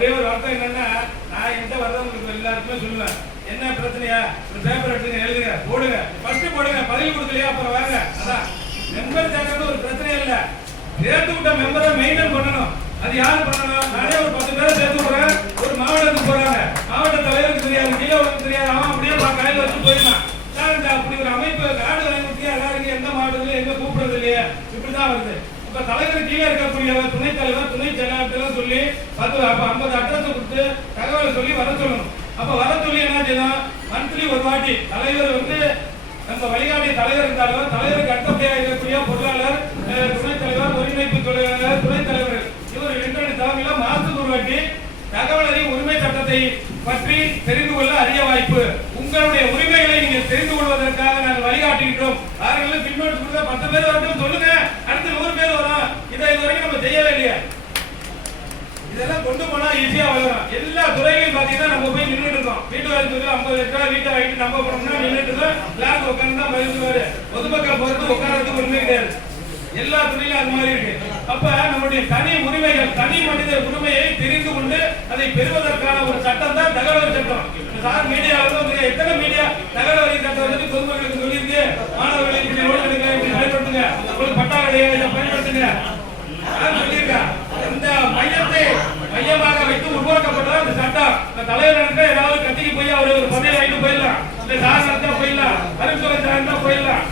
ஒரே ஒரு வார்த்தை என்னன்னா, நான் எந்த வர்றவங்களுக்கு எல்லாருக்குமே சொல்லுவேன், என்ன பிரச்சனையா ஒரு பேப்பர் எடுத்துங்க, எழுதுங்க, போடுங்க, ஃபர்ஸ்ட் போடுங்க, பதில் கொடுக்கலையா அப்புறம் வாங்க. அதான் மெம்பர் சேர்க்கறது ஒரு பிரச்சனை இல்லை, சேர்த்து விட்ட மெம்பரை மெயின்டைன் பண்ணணும். அது யாரு பண்ணணும்? நானே ஒரு 10 பேரை சேர்த்து விடுறேன், ஒரு மாவட்டத்துக்கு போறாங்க, மாவட்ட தலைவருக்கு தெரியாது, கீழவருக்கு தெரியாது, அவன் அப்படியே கையில் வச்சு போயிடலாம். அப்படி ஒரு அமைப்பு காடு வாங்கி எல்லாருக்கும் எந்த மாவட்டத்துல எங்க கூப்பிடுறது இல்லையே, இப்படிதான் வருது. இப்ப தலைவர் கீழே இருக்கக்கூடியவர் துணைத் தலைவர் துணை செயலாளர் சொல்லி 50 அட்ரஸ் கொடுத்து தகவலை சொல்லி வர சொல்லணும். அப்ப வர சொல்லி என்ன செய்யணும், மந்த்லி ஒரு வாட்டி தலைவர் நம்ம வழிகாட்டி தலைவர் இருந்தாலும் தலைவருக்கு அடுத்தபடியாக இருக்கக்கூடிய பொருளாளர், துணைத் தலைவர், ஒருங்கிணைப்பு தொழிலாளர், துணைத் தலைவர் இவர் 2 தலைமையில மாதத்துக்கு ஒரு வாட்டி தகவல் அறியும் உரிமை சட்டத்தை பற்றி தெரிந்து கொள்ள அரிய வாய்ப்பு. உங்களுடைய உரிமைகளை நீங்க தெரிந்து கொள்வதற்காக நாங்கள் வழிகாட்டுகிறோம். அவர்களுக்கு பின்னோட்டு கொடுத்த 10 பேர் வரைக்கும் சொல்லுங்க, அடுத்து 100 பேர் வரும். இதை இதுவரைக்கும் நம்ம செய்யவே இல்லையா? இதெல்லாம் கொண்டு போனா ஈஸியா வளரும். எல்லா துறையிலையும் பாத்தீங்கன்னா நம்ம போய் நின்றுட்டு இருக்கோம். வீட்டு வாய்ப்பு 50 லட்சம் வீட்டை வாங்கிட்டு நம்ம போனோம்னா நின்றுட்டு இருக்கோம். கிளாஸ் உட்காந்து தான் பதிலுவாரு. பொதுமக்கள் பொறுத்து உட்காரத்துக்கு உரிமை கிடையாது. எல்லா துறையிலும் அது மாதிரி இருக்கு. அப்ப நம்முடைய தனி உரிமைகள், தனி மனித உரிமையை தெரிந்து கொண்டு அதை பெறுவதற்கான ஒரு சட்டம் தான் தகவல் அறியும் சட்டம். சார் மீடியாவில் எத்தனை மீடியா தகவல் அறியும் சட்டம் வந்து பொதுமக்களுக்கு சொல்லியிருக்கு, மாணவர்களை இப்படி ரோடு எடுங்க, இப்படி பயன்படுத்துங்க, உங்களுக்கு பட்டா கிடையாது, பயன்படுத்துங்க சொல்லியிருக்கா. இந்த மையத்தை மையமாக வைத்து உருவாக்கப்பட்ட அந்த சட்டம். தலைவர் நடத்த ஏதாவது கத்திக்கு போய் அவர் ஒரு பதவியை வாங்கிட்டு போயிடலாம், இல்ல சார் நடத்தா போயிடலாம், அறிவுத்துறை சார்ந்தா போயிடலாம்.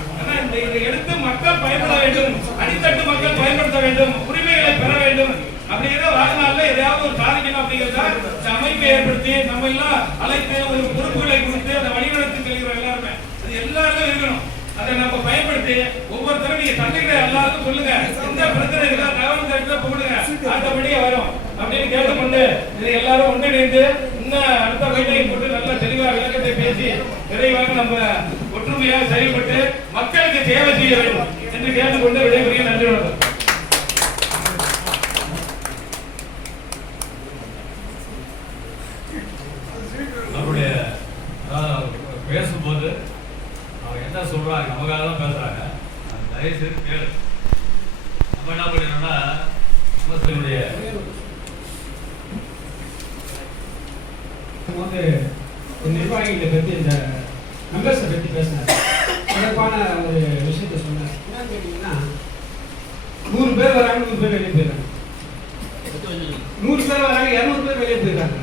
இதை எடுத்து மக்கள் பயன்பட வேண்டும், அடித்தட்டு மக்கள் பயன்படுத்த வேண்டும், உரிமைகளை பெற வேண்டும். அப்படிங்கிற வாழ்நாள்ல எதையாவது ஒரு சாதிக்கணும் அப்படிங்கிறதா இந்த அமைப்பை ஏற்படுத்தி நம்ம எல்லாம் அழைத்து ஒரு பொறுப்புகளை கொடுத்து அந்த வழிநடத்தி செல்கிற எல்லாருமே அது எல்லாருமே இருக்கணும். அதை நம்ம பயன்படுத்தி ஒவ்வொருத்தரும் நீங்க சந்திக்கிற எல்லாருக்கும் சொல்லுங்க, எந்த பிரச்சனை இருக்கா தகவல் தடுக்க போடுங்க, அடுத்தபடியே வரும் அப்படின்னு கேட்டுக்கொண்டு இதை எல்லாரும் ஒன்றிணைந்து இன்னும் அடுத்த வீட்டை போட்டு நல்ல தெளிவாக விளக்கத்தை பேசி விரைவாக நம்ம ஒற்றுமையாக செயல்பட்டு மக்களுக்கு சேவை செய்ய வேண்டும் என்று கேட்டுக்கொண்டு விடைபெறுகிற நன்றி வணக்கம். அவருடைய பேசும்போது அவங்க என்ன சொல்றாங்க, நமக்காக தான் பேசுறாங்க, தயவுசெய்து கேளு. நம்ம என்ன பண்ணிடணும்னா நம்மளுடைய வந்து நிர்வாகிகளை பற்றி இந்த மெம்பர்ஸை பற்றி பேசினார். சிறப்பான ஒரு விஷயத்த சொன்னார். என்னன்னு கேட்டீங்கன்னா 100 பேர் வராங்க, 100 பேர் வெளியே போயிடறாங்க, 100 பேர் வராங்க, 200 பேர் வெளியே போயிடறாங்க.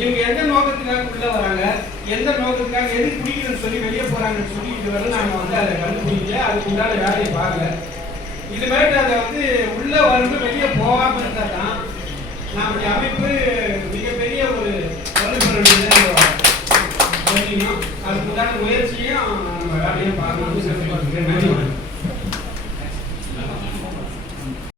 இவங்க எந்த நோக்கத்துக்காக உள்ள வராங்க, எந்த நோக்கத்துக்காக எது குடிக்கிறதுன்னு சொல்லி வெளியே போறாங்கன்னு சொல்லி இதுவரை நாங்கள் வந்து அதை கண்டுபிடிக்கல, அதுக்கு உண்டான வேலையை பார்க்கல. இது மாதிரி அதை வந்து உள்ள வந்து வெளியே போகாம இருந்தா தான் நம்முடைய அமைப்பு மிகப்பெரிய ஒரு வலுப்பெறும். அதுக்கு உண்டான முயற்சியும் நம்ம வேலையை பார்க்கணும்னு சொல்லி